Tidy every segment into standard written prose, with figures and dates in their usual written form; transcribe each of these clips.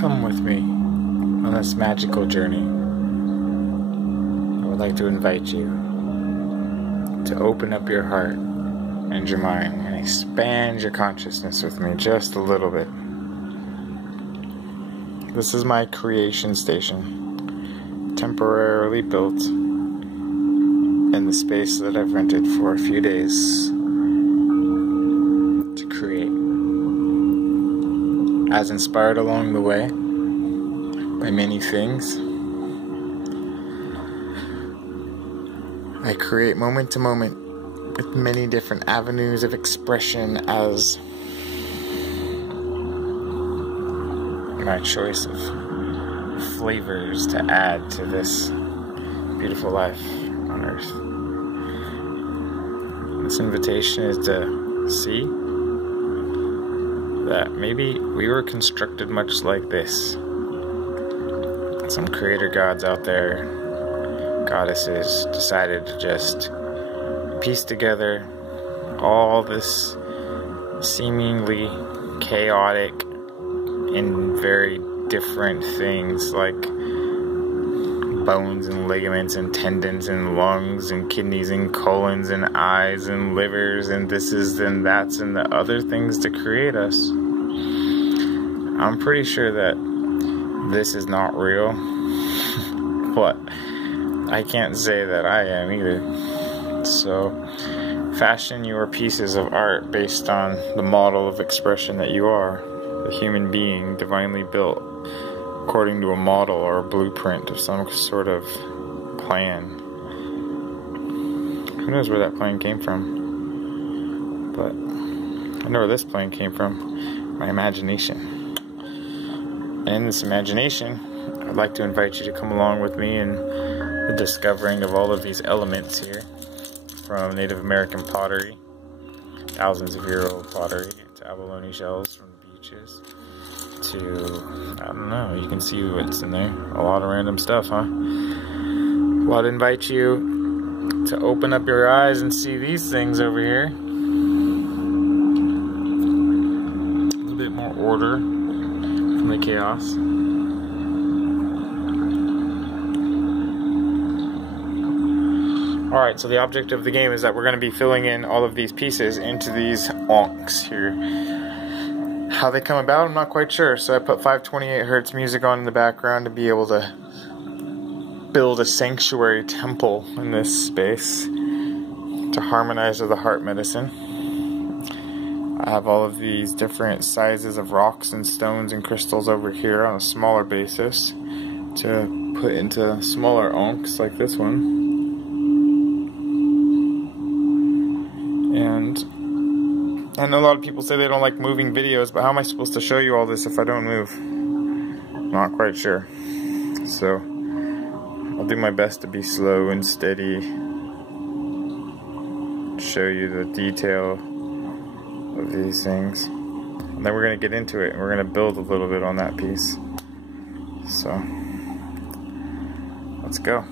Come with me on this magical journey. I would like to invite you to open up your heart and your mind and expand your consciousness with me just a little bit. This is my creation station, temporarily built in the space that I've rented for a few days to create. As inspired along the way by many things, I create moment to moment with many different avenues of expression as my choice of flavors to add to this beautiful life on earth. This invitation is to see that maybe we were constructed much like this. Some creator gods out there, goddesses, decided to just piece together all this seemingly chaotic and very different things like bones and ligaments and tendons and lungs and kidneys and colons and eyes and livers and this is and that's and the other things to create us. I'm pretty sure that this is not real, but I can't say that I am either. So fashion your pieces of art based on the model of expression that you are, the human being divinely built according to a model or a blueprint of some sort of plan. Who knows where that plan came from? But I know where this plan came from. My imagination. And in this imagination, I'd like to invite you to come along with me in the discovering of all of these elements here, from Native American pottery, thousands of year old pottery, to abalone shells from the beaches, to, I don't know, you can see what's in there. A lot of random stuff, huh? Well, I'd invite you to open up your eyes and see these things over here. A little bit more order from the chaos. Alright, so the object of the game is that we're going to be filling in all of these pieces into these aunks here. How they come about, I'm not quite sure. So I put 528 Hertz music on in the background to be able to build a sanctuary temple in this space to harmonize with the heart medicine. I have all of these different sizes of rocks and stones and crystals over here on a smaller basis to put into smaller aunks like this one. And I know a lot of people say they don't like moving videos, but how am I supposed to show you all this if I don't move? Not quite sure. So I'll do my best to be slow and steady, show you the detail of these things. And then we're going to get into it and we're going to build a little bit on that piece. So let's go.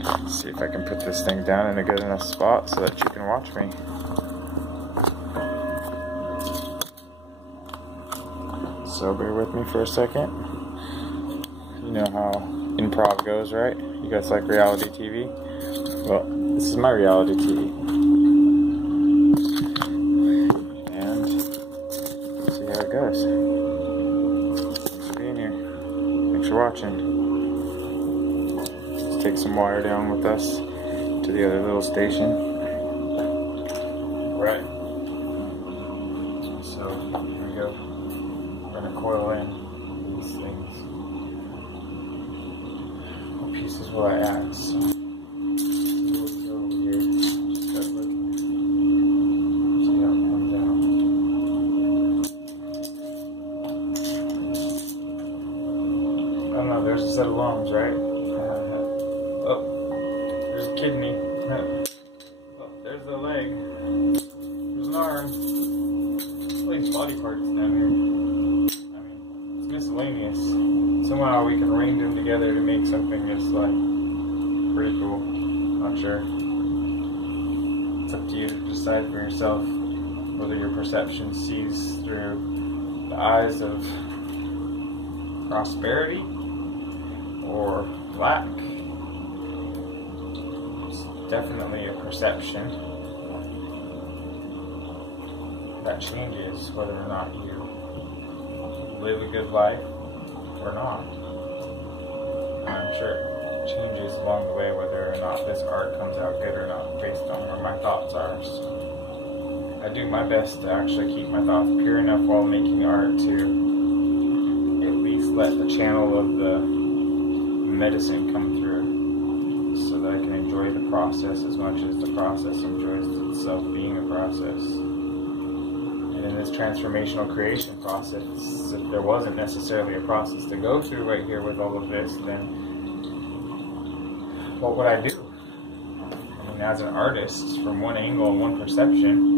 Let's see if I can put this thing down in a good enough spot so that you can watch me. So bear with me for a second. You know how improv goes, right? You guys like reality TV? Well, this is my reality TV. And see how it goes. Thanks for being here. Thanks for watching. Let's take some wire down with us to the other little station. Right. So here we go. We're going to coil in these things. What pieces will I add? So, we'll go over here. Just gotta look. See how it comes out. I don't know, there's a set of lungs, right? Oh, there's a kidney. Oh, there's the leg. There's an arm. All these body parts down here. Miscellaneous. Somehow we can arrange them together to make something just like pretty cool. Not sure. It's up to you to decide for yourself whether your perception sees through the eyes of prosperity or lack. It's definitely a perception that changes whether or not you live a good life or not. I'm sure it changes along the way whether or not this art comes out good or not based on where my thoughts are. So I do my best to actually keep my thoughts pure enough while making art to at least let the channel of the medicine come through so that I can enjoy the process as much as the process enjoys itself being a process. And in this transformational creation process, if there wasn't necessarily a process to go through right here with all of this, then what would I do? I mean, as an artist, from one angle and one perception,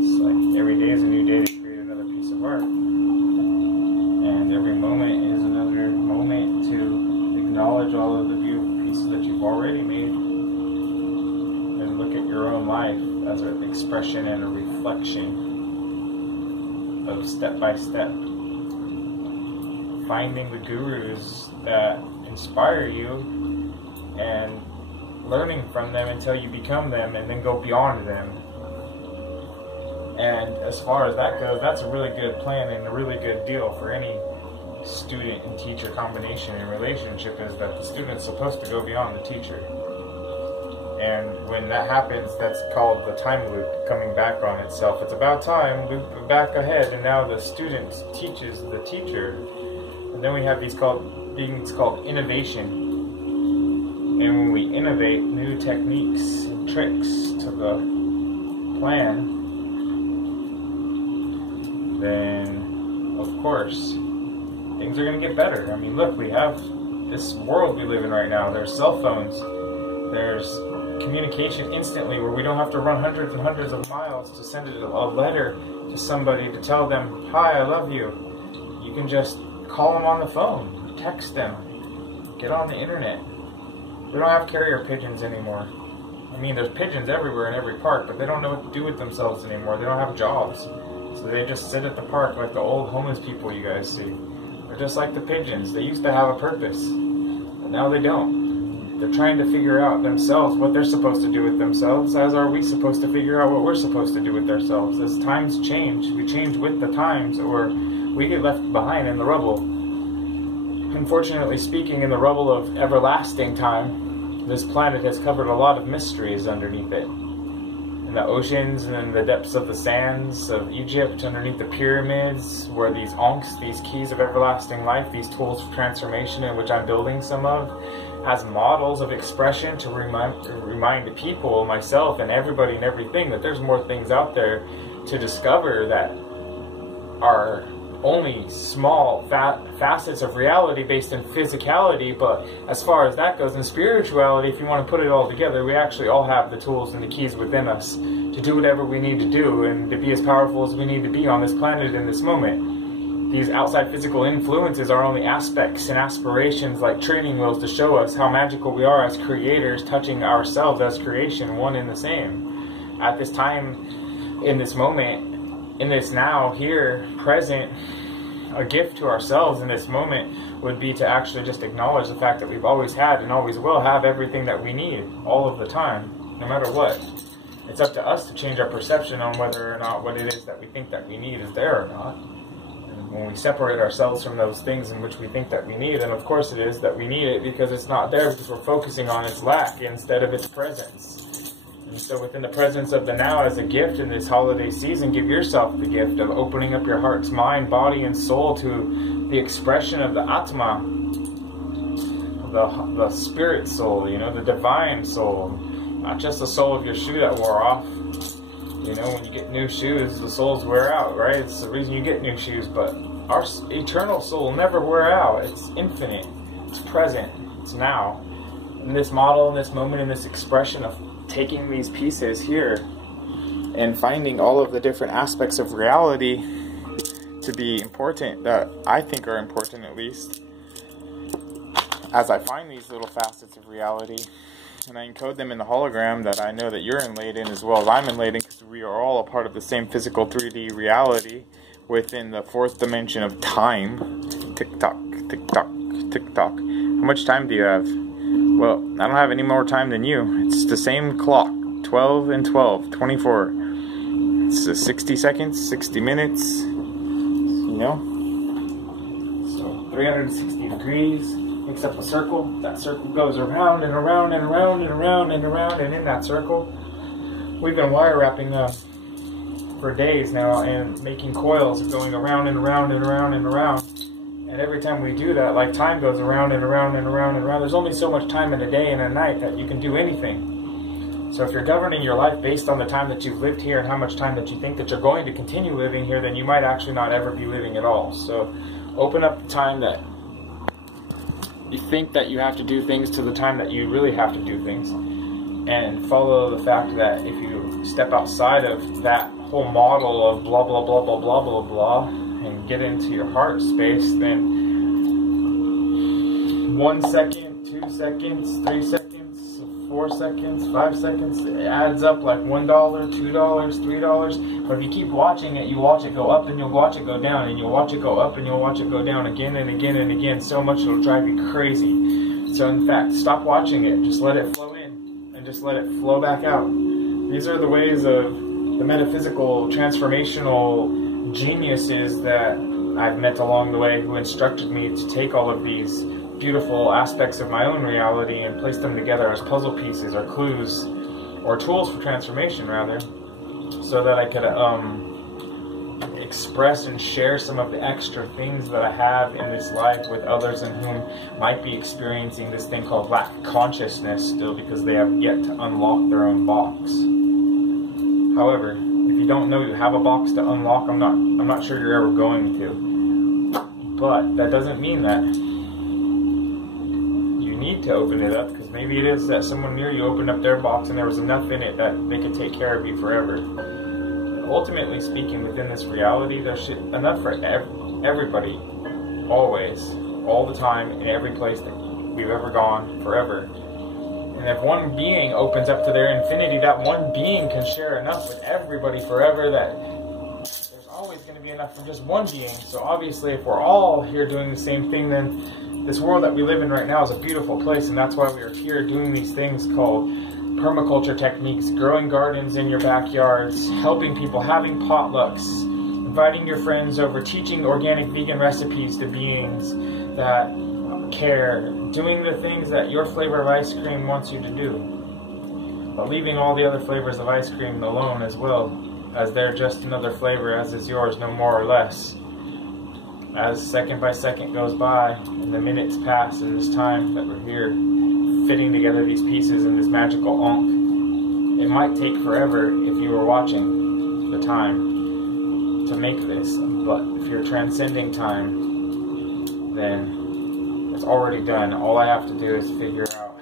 it's like every day is a new day to create another piece of art. And every moment is another moment to acknowledge all of the beautiful pieces that you've already made and look at your own life as an expression and a reflection of step by step, finding the gurus that inspire you and learning from them until you become them and then go beyond them. And as far as that goes, that's a really good plan and a really good deal for any student and teacher combination and relationship, is that the student's supposed to go beyond the teacher. And when that happens, that's called the time loop coming back on itself. It's about time, loop back ahead, and now the student teaches the teacher. And then we have these things called innovation. And when we innovate new techniques and tricks to the plan, then of course things are going to get better. I mean, look, we have this world we live in right now. There's cell phones. There's communication instantly where we don't have to run hundreds and hundreds of miles to send a letter to somebody to tell them, hi, I love you. You can just call them on the phone, text them, get on the internet. We don't have carrier pigeons anymore. I mean, there's pigeons everywhere in every park, but they don't know what to do with themselves anymore. They don't have jobs. So they just sit at the park like the old homeless people you guys see. They're just like the pigeons. They used to have a purpose, but now they don't. They're trying to figure out themselves what they're supposed to do with themselves, as are we supposed to figure out what we're supposed to do with ourselves. As times change, we change with the times, or we get left behind in the rubble. Unfortunately speaking, in the rubble of everlasting time, this planet has covered a lot of mysteries underneath it. In the oceans and in the depths of the sands of Egypt, underneath the pyramids, where these aunks, these keys of everlasting life, these tools of transformation in which I'm building some of, as models of expression to remind people, myself, and everybody and everything that there's more things out there to discover that are only small facets of reality based in physicality. But as far as that goes, in spirituality, if you want to put it all together, we actually all have the tools and the keys within us to do whatever we need to do and to be as powerful as we need to be on this planet in this moment. These outside physical influences are only aspects and aspirations like training wheels to show us how magical we are as creators, touching ourselves as creation, one and the same. At this time, in this moment, in this now, here, present, a gift to ourselves in this moment would be to actually just acknowledge the fact that we've always had and always will have everything that we need, all of the time, no matter what. It's up to us to change our perception on whether or not what it is that we think that we need is there or not. When we separate ourselves from those things in which we think that we need, and of course it is that we need it because it's not there, because we're focusing on its lack instead of its presence. And so within the presence of the now as a gift in this holiday season, give yourself the gift of opening up your heart's mind, body, and soul to the expression of the Atma, the spirit soul, you know, the divine soul, not just the soul of your shoe that wore off. You know, when you get new shoes, the soles wear out, right? It's the reason you get new shoes, but our eternal soul will never wear out. It's infinite. It's present. It's now. In this model, in this moment, in this expression of taking these pieces here and finding all of the different aspects of reality to be important, that I think are important at least, as I find these little facets of reality, and I encode them in the hologram that I know that you're inlaid in as well as I'm inlaid in, because we are all a part of the same physical 3D reality within the fourth dimension of time. Tick-tock, Tick-tock, tick-tock. How much time do you have? Well, I don't have any more time than you. It's the same clock. 12 and 12, 24. It's 60 seconds, 60 minutes, you know? So 360 degrees makes up a circle. That circle goes around and around and around and around and around, and in that circle, we've been wire wrapping for days now and making coils going around and around and around and around. And every time we do that, like, time goes around and around and around and around. There's only so much time in a day and a night that you can do anything. So if you're governing your life based on the time that you've lived here and how much time that you think that you're going to continue living here, then you might actually not ever be living at all. So open up the time that you think that you have to do things to the time that you really have to do things. And follow the fact that if you step outside of that whole model of blah, blah, blah, blah, blah, blah, blah, and get into your heart space, then 1 second, 2 seconds, 3 seconds, 4 seconds, 5 seconds, it adds up like $1, $2, $3. But if you keep watching it, you watch it go up and you'll watch it go down, and you'll watch it go up and you'll watch it go down again and again and again, so much it'll drive you crazy. So in fact, stop watching it, just let it flow in and just let it flow back out. These are the ways of the metaphysical, transformational geniuses that I've met along the way, who instructed me to take all of these beautiful aspects of my own reality and place them together as puzzle pieces or clues or tools for transformation, rather, so that I could express and share some of the extra things that I have in this life with others in whom might be experiencing this thing called lack consciousness still, because they have yet to unlock their own box. However, if you don't know you have a box to unlock, I'm not sure you're ever going to. But that doesn't mean that you need to open it up, because maybe it is that someone near you opened up their box and there was enough in it that they could take care of you forever. And ultimately speaking, within this reality, there's enough for everybody, always, all the time, in every place that we've ever gone, forever. And if one being opens up to their infinity, that one being can share enough with everybody forever that there's always going to be enough for just one being. So obviously, if we're all here doing the same thing, then this world that we live in right now is a beautiful place, and that's why we are here doing these things called permaculture techniques, growing gardens in your backyards, helping people, having potlucks, inviting your friends over, teaching organic vegan recipes to beings that care, doing the things that your flavor of ice cream wants you to do, but leaving all the other flavors of ice cream alone as well, as they're just another flavor, as is yours, no more or less. As second by second goes by, and the minutes pass, and this time that we're here, fitting together these pieces in this magical aunk, it might take forever if you were watching the time to make this, but if you're transcending time, then it's already done. All I have to do is figure out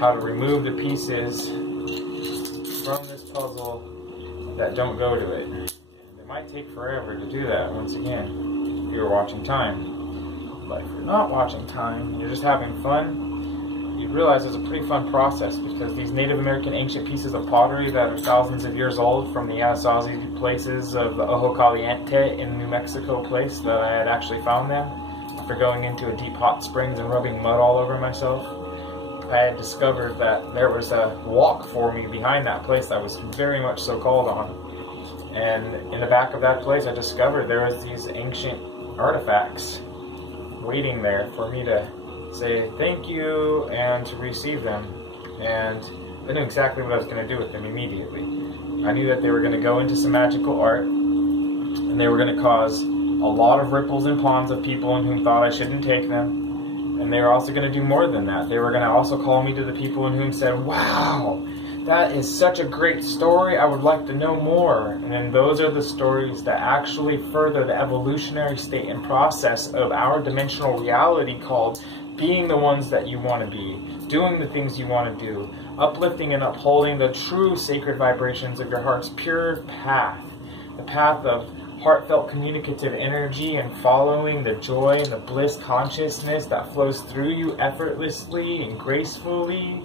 how to remove the pieces from this puzzle that don't go to it. It might take forever to do that, once again, if you're watching time. But if you're not watching time, you're just having fun, you realize it's a pretty fun process, because these Native American ancient pieces of pottery that are thousands of years old from the Anasazi places of the Ojo Caliente in New Mexico place that I had actually found them after going into a deep hot springs and rubbing mud all over myself. I had discovered that there was a walk for me behind that place I was very much so called on. And in the back of that place I discovered there was these ancient artifacts waiting there for me to say thank you and to receive them. And I knew exactly what I was going to do with them immediately. I knew that they were going to go into some magical art, and they were going to cause a lot of ripples and ponds of people in whom thought I shouldn't take them. And they were also going to do more than that. They were going to also call me to the people in whom said, wow, that is such a great story, I would like to know more. And then those are the stories that actually further the evolutionary state and process of our dimensional reality, called being the ones that you want to be, doing the things you want to do, uplifting and upholding the true sacred vibrations of your heart's pure path, the path of heartfelt communicative energy, and following the joy and the bliss consciousness that flows through you effortlessly and gracefully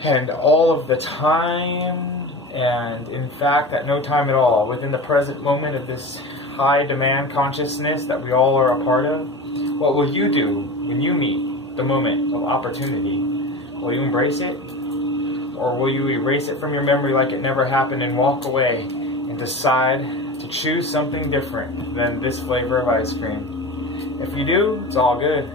and all of the time, and in fact at no time at all, within the present moment of this high demand consciousness that we all are a part of? What will you do when you meet the moment of opportunity? Will you embrace it? Or will you erase it from your memory like it never happened and walk away and decide to choose something different than this flavor of ice cream? If you do, it's all good.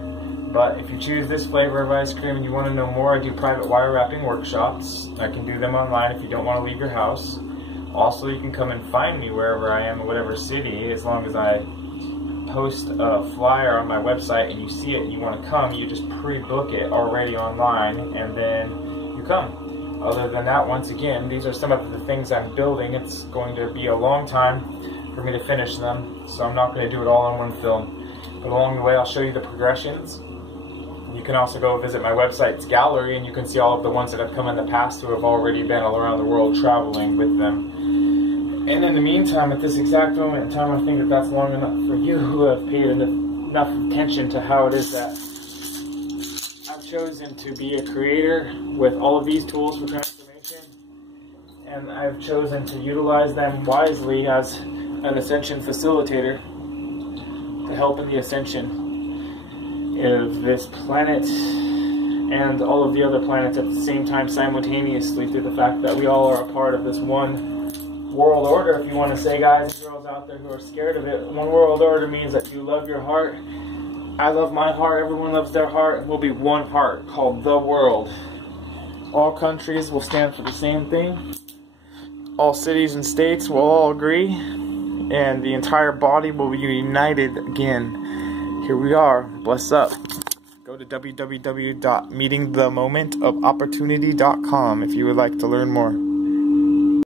But if you choose this flavor of ice cream and you want to know more, I do private wire wrapping workshops. I can do them online if you don't want to leave your house. Also, you can come and find me wherever I am in whatever city, as long as I post a flyer on my website and you see it and you want to come, you just pre-book it already online and then you come. Other than that, once again, these are some of the things I'm building. It's going to be a long time for me to finish them, so I'm not going to do it all in one film. But along the way, I'll show you the progressions. You can also go visit my website's gallery and you can see all of the ones that have come in the past who have already been all around the world traveling with them. And in the meantime, at this exact moment in time, I think that that's long enough for you who have paid enough attention to how it is that I've chosen to be a creator with all of these tools for transformation. And I've chosen to utilize them wisely as an ascension facilitator to help in the ascension of this planet and all of the other planets at the same time simultaneously, through the fact that we all are a part of this one world order, if you want to say, guys and girls out there who are scared of it. One world order means that you love your heart, I love my heart, everyone loves their heart, and we'll be one heart called the world. All countries will stand for the same thing. All cities and states will all agree, and the entire body will be united again. Here we are. Bless up. Go to www.meetingthemomentofopportunity.com if you would like to learn more.